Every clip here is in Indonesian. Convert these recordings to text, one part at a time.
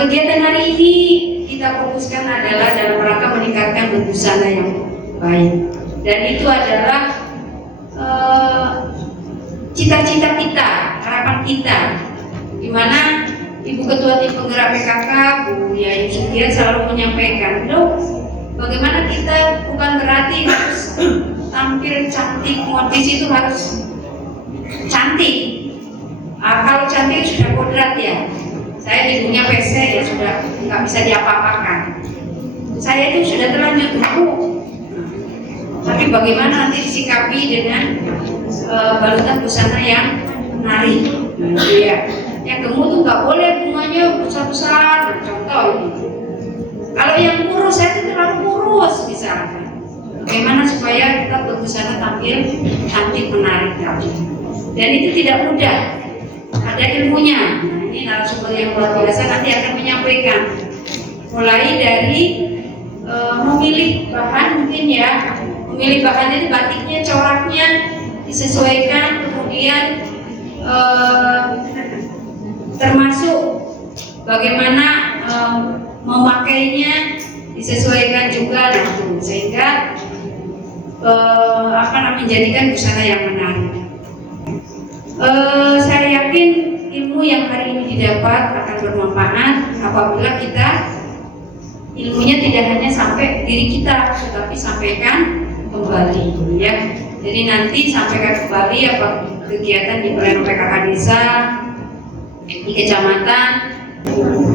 Kegiatan hari ini kita fokuskan adalah dalam rangka meningkatkan berbusana yang baik, dan itu adalah cita-cita kita, harapan kita, di mana Ibu Ketua Tim Penggerak PKK Bu Yayu Sugian selalu menyampaikan, bagaimana kita bukan berarti harus tampil cantik, modis itu harus cantik. Kalau cantik sudah kodrat ya. Saya di dunia PC ya sudah nggak bisa diapa-apakan. Saya itu sudah terlanjur tumbuh. Tapi bagaimana nanti disikapi dengan balutan busana yang menarik? Ya, yang gemuk tuh nggak boleh bunganya besar-besar. Contoh ini. Kalau yang kurus, saya itu terlalu kurus misalnya. Bagaimana supaya kita berbusana tampil cantik, menarik tadi. Dan itu tidak mudah. Ada ilmunya. Nah, ini narasumber yang luar biasa nanti akan menyampaikan. Mulai dari memilih bahan mungkin ya. Memilih bahan itu batiknya, coraknya disesuaikan, kemudian termasuk bagaimana memakainya disesuaikan juga, sehingga menjadikan busana yang menarik. Saya yakin ilmu yang hari ini didapat akan bermanfaat apabila kita ilmunya tidak hanya sampai diri kita, tetapi sampaikan kembali, ya. Jadi nanti sampaikan kembali apa kegiatan di Pleno PKK Desa, di kecamatan.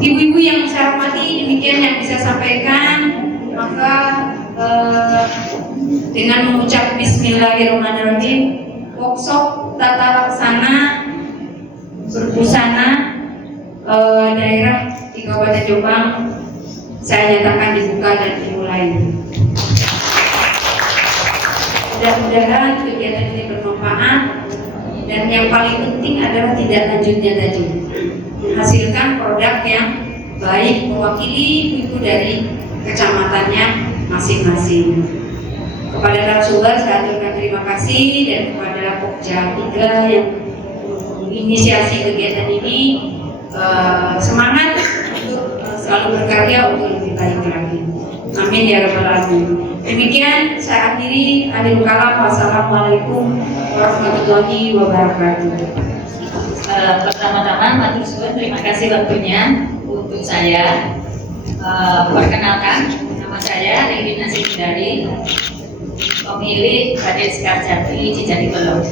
Ibu-ibu yang saya hormati, demikian yang bisa sampaikan. Maka dengan mengucap Bismillahirrahmanirrahim, workshop tata laksana berbusana daerah di Kabupaten Jombang saya nyatakan dibuka dan dimulai. Mudah-mudahan kegiatan ini bermanfaat, dan yang paling penting adalah tidak lanjutnya tadi, menghasilkan produk yang baik mewakili ibu dari kecamatannya masing-masing. Kepada narasumber saya aturkan terima kasih, dan kepada Pokja 3 yang menginisiasi kegiatan ini, semangat untuk selalu berkarya untuk lebih baik lagi. Amin ya rabbal alamin. Demikian saya akhiri. Akhirul kalam. Wassalamualaikum warahmatullahi wabarakatuh. Pertama-tama matur suwun, terima kasih waktunya untuk saya. Perkenalkan, nama saya Rina Sindari, pemilik Batik Sekarjati Cijati Belum.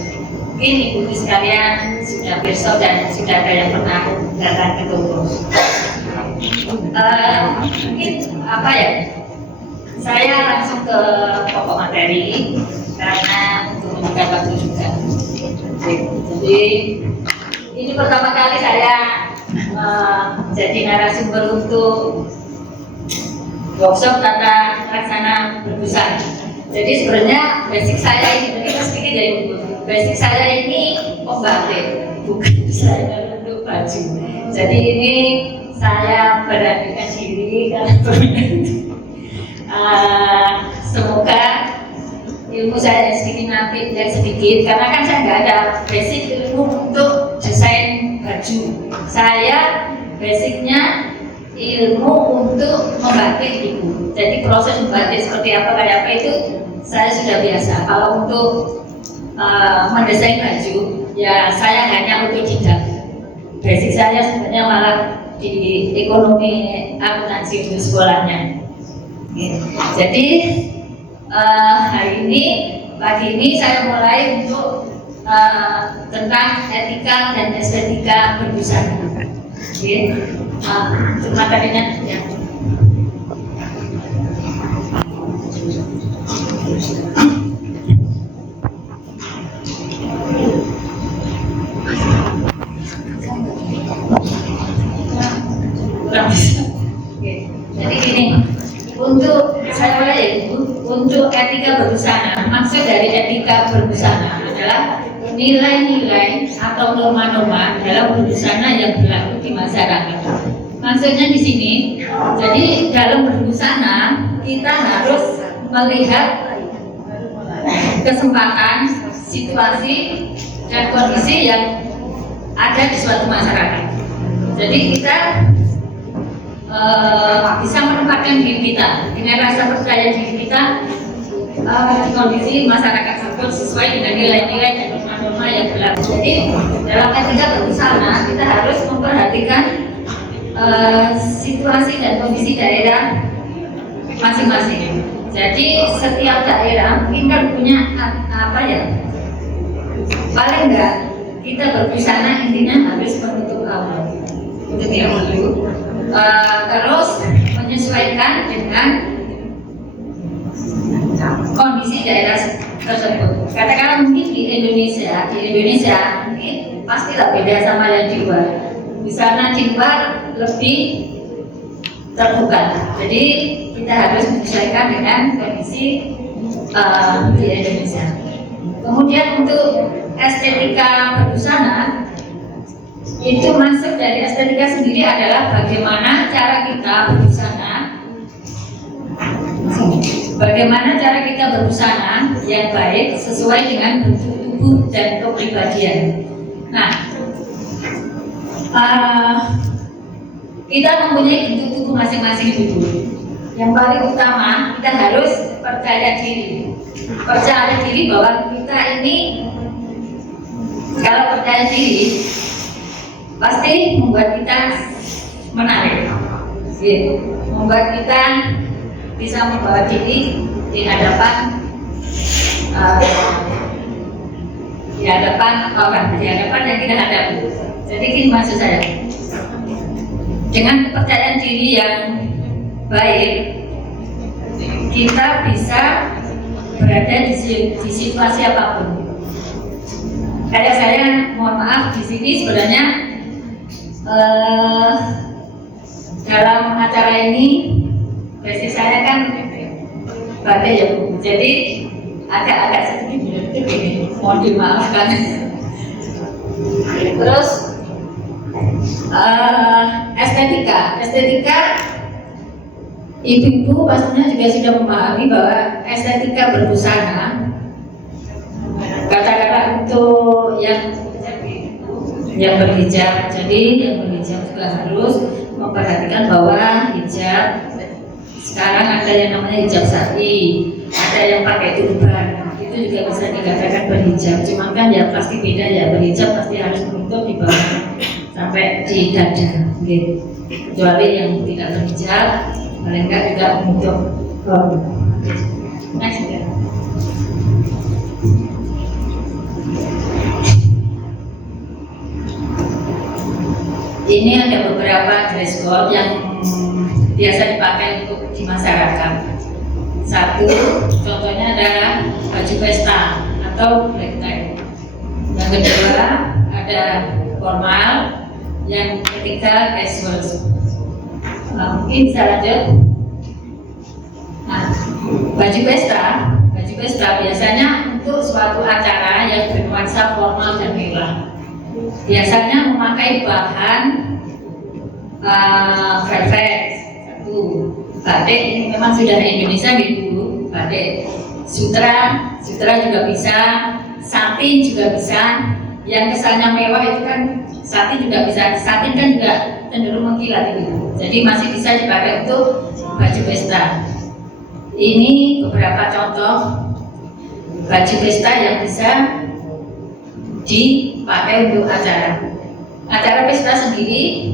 Mungkin ibu sekalian sudah besok dan sudah ada yang pernah datang ke toko. Mungkin apa ya? Saya langsung ke pokok materi karena untuk menyingkat waktu juga. Jadi ini pertama kali saya jadi narasumber untuk workshop tata laksana berbusana. Jadi sebenarnya basic saya ini sedikit ya ibu. Basic saya ini pembatik, bukan desainer untuk baju. Jadi ini saya beranikan diri karena semoga ilmu saya yang sedikit, karena kan saya nggak ada basic ilmu untuk desain baju. Saya basicnya ilmu untuk membatik ibu. Jadi proses membatik seperti apa kayak apa itu saya sudah biasa. Kalau untuk mendesain baju ya saya hanya untuk tidak. Basic saya sebenarnya malah di ekonomi akuntansi untuk sekolahnya. Jadi hari ini, pagi ini saya mulai untuk tentang etika dan estetika berbusana. Untuk materinya ya. Jadi gini, untuk saya mulai untuk etika berbusana, maksud dari etika berbusana adalah nilai-nilai atau norma-norma dalam berbusana yang berlaku di masyarakat. Maksudnya di sini, jadi dalam berbusana kita harus melihat kesempatan, situasi, dan kondisi yang ada di suatu masyarakat. Jadi kita bisa menempatkan diri kita dengan rasa percaya diri kita di kondisi masyarakat tersebut sesuai dengan nilai-nilai dan norma-norma yang berlaku. Jadi dalam ketika berbusana kita harus memperhatikan situasi dan kondisi daerah masing-masing. Jadi setiap daerah mungkin kan punya apa ya? Paling enggak kita berbusana intinya harus menutup aurat. Itu yang dulu. Terus menyesuaikan dengan kondisi daerah tersebut. Katakanlah mungkin di Indonesia mungkin pastilah beda sama yang di luar. Di sana di luar lebih terbuka. Jadi kita harus menyesuaikan dengan kondisi di Indonesia. Kemudian untuk estetika berbusana itu masuk dari estetika sendiri adalah bagaimana cara kita berbusana. Bagaimana cara kita berbusana yang baik sesuai dengan bentuk tubuh dan kepribadian. Nah, kita mempunyai bentuk tubuh masing-masing dulu. Yang paling utama kita harus percaya diri. Percaya diri bahwa kita ini kalau percaya diri pasti membuat kita menarik, membuat kita bisa membawa diri di hadapan orang, di hadapan yang kita hadapi. Jadi ini maksud saya, dengan kepercayaan diri yang baik, kita bisa berada di situasi apapun. Kayak saya, mohon maaf di sini sebenarnya dalam acara ini basic saya kan badai ya Bu, jadi agak sedikit ini, mohon dimaafkan. Terus estetika ibu-ibu pastinya juga sudah memahami bahwa estetika berbusana kata-kata untuk yang berhijab, jadi yang berhijab juga harus memperhatikan bahwa hijab sekarang ada yang namanya hijab syar'i, ada yang pakai turban, itu juga bisa dikatakan berhijab. Cuma kan ya pasti beda ya, berhijab pasti harus menutup di bawah sampai di dada, kecuali yang tidak berhijab, paling enggak juga menutup bawah. Next ya. Ini ada beberapa dress code yang biasa dipakai untuk di masyarakat. Satu, contohnya adalah baju pesta atau black tie. Yang kedua ada formal, yang ketiga casual. Mungkin bisa lanjut. Nah, baju pesta biasanya untuk suatu acara yang bernuansa formal dan mewah. Biasanya memakai bahan velvet. Batik ini memang sudah di Indonesia gitu, batik sutra juga bisa, satin juga bisa. Yang kesannya mewah itu kan satin juga bisa, satin kan juga cenderung mengkilat gitu. Jadi masih bisa dipakai untuk baju pesta. Ini beberapa contoh baju pesta yang bisa dipakai untuk acara pesta sendiri.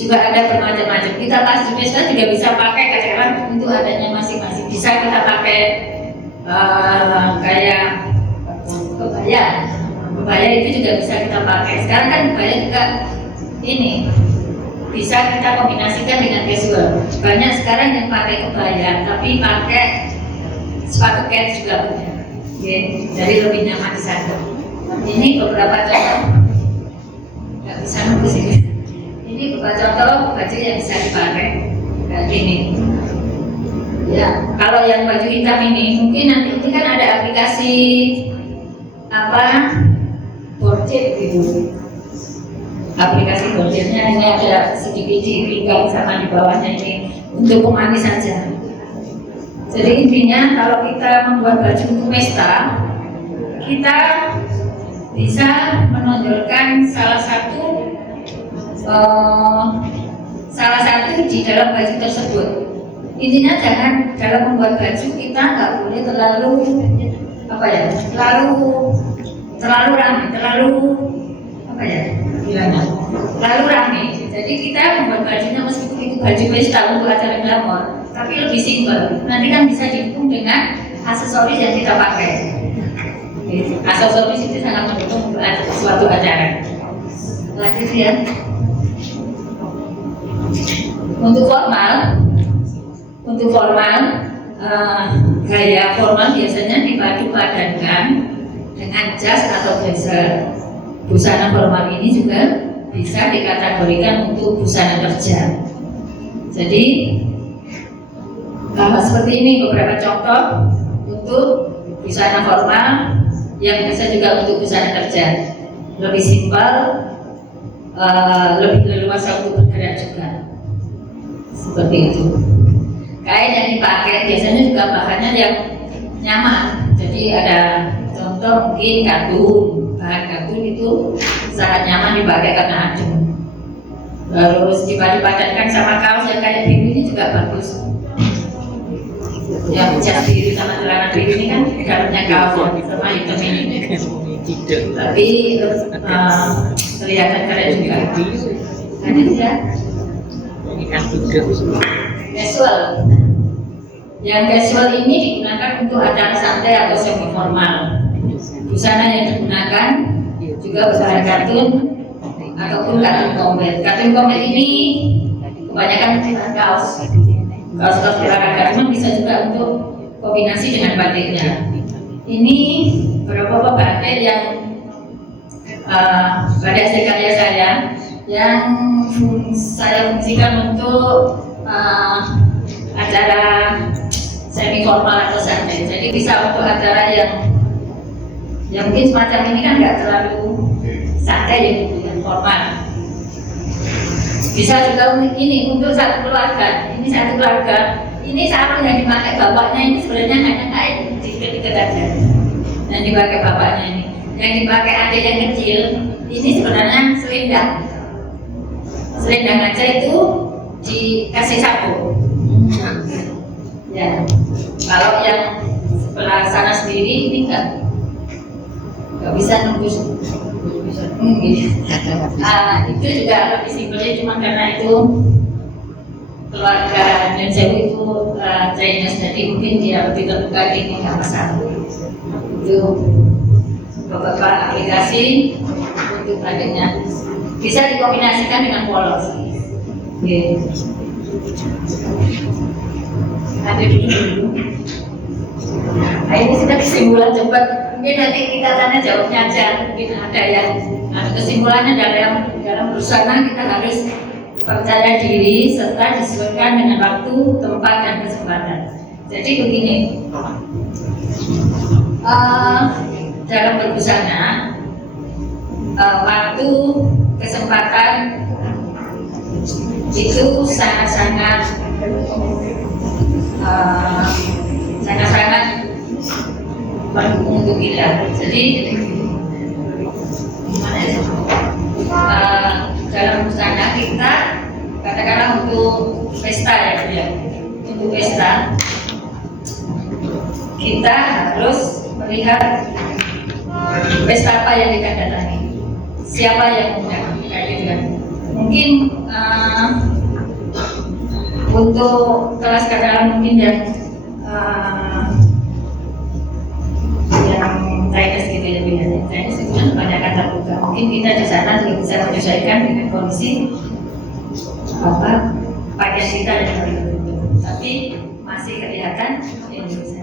Juga ada bermacam-macam. Kita baju pesta juga bisa pakai katakanlah untuk adanya masing-masing. Bisa kita pakai kayak kebaya itu juga bisa kita pakai. Sekarang kan kebaya juga ini bisa kita kombinasikan dengan casual. Banyak sekarang yang pakai kebaya tapi pakai sepatu kets juga punya. Jadi lebih nyaman di sana. Ini beberapa contoh. Nggak bisa nunggu sini. Ini beberapa contoh baju yang bisa dipakai kayak gini. Ya, kalau yang baju hitam ini mungkin nanti ini kan ada aplikasi bordir gitu. Aplikasi bordirnya ini ada sedikit diikat sama di bawahnya ini untuk pemanis saja. Jadi intinya kalau kita membuat baju untuk pesta, kita bisa menonjolkan salah satu salah satu di dalam baju tersebut. Intinya jangan dalam membuat baju kita nggak boleh terlalu apa ya, terlalu ramai, terlalu apa ya bilangnya, terlalu ramai. Jadi kita membuat bajunya meskipun itu baju pesta untuk acara glamor, tapi lebih simpel. Nanti kan bisa didukung dengan aksesoris yang kita pakai. Aksesoris itu sangat mendukung untuk suatu acara. Lanjut ya. Untuk formal, gaya formal biasanya dipadu-padankan dengan jas atau blazer. Busana formal ini juga bisa dikategorikan untuk busana kerja. Jadi seperti ini beberapa contoh untuk busana formal yang bisa juga untuk busana kerja. Lebih simpel, lebih leluasa untuk bergerak juga. Seperti itu. Kain yang dipakai biasanya juga bahannya yang nyaman. Jadi ada contoh mungkin katun. Bahan katun itu sangat nyaman dipakai karena adem. Terus dipadu-padankan sama kaos yang kayak biru ini juga bagus. Yang jas biru sama celana biru ini kan dalamnya kaos sama hitam ini. Tapi kelihatan keren juga. Ada tidak? Casual. Yang casual ini digunakan untuk acara santai atau semi formal. Busana yang digunakan juga busana katun ataupun katun komplit. Katun komplit ini kebanyakan kaos olahraga, namun bisa juga untuk kombinasi dengan batiknya. Ini beberapa batik yang batik hasil karya saya yang saya fungsikan untuk acara semi formal atau santai. Jadi bisa untuk acara yang mungkin semacam ini kan nggak terlalu santai yang formal. Bisa juga ini untuk satu keluarga. Ini satu keluarga. Ini sarung yang dipakai bapaknya ini sebenarnya hanya kain dikit-dikit aja. Yang dipakai bapaknya ini. Yang dipakai adik yang kecil ini sebenarnya selendang. Selendang aja itu dikasih sapu. Ya. Kalau yang sebelah sana sendiri ini nggak bisa nembus. Itu juga lebih simpelnya cuma karena itu keluarga Nensewu itu Chinese, jadi mungkin dia lebih terbuka ini nggak masalah. Itu beberapa aplikasi untuk badannya bisa dikombinasikan dengan polos. Ada dulu. Nah, ini sudah kesimpulan cepat. Mungkin nanti kita tanya jawabnya aja. Mungkin ada yang kesimpulannya dalam busana kita harus percaya diri serta disesuaikan dengan waktu, tempat, dan kesempatan. Jadi begini, dalam berbusana, waktu, kesempatan itu sangat-sangat mendukung untuk kita. Jadi gimana ya? Dalam busana kita katakanlah untuk pesta ya, untuk pesta kita harus melihat pesta apa yang kita datangi, siapa yang undang, kayak gitu kan. Mungkin untuk kelas katakanlah mungkin yang Chinese gitu ya, biasanya Chinese itu kan banyak kata buka. Mungkin kita di sana juga bisa menyesuaikan dengan kondisi pakaian kita yang tertentu, tapi masih kelihatan Indonesia.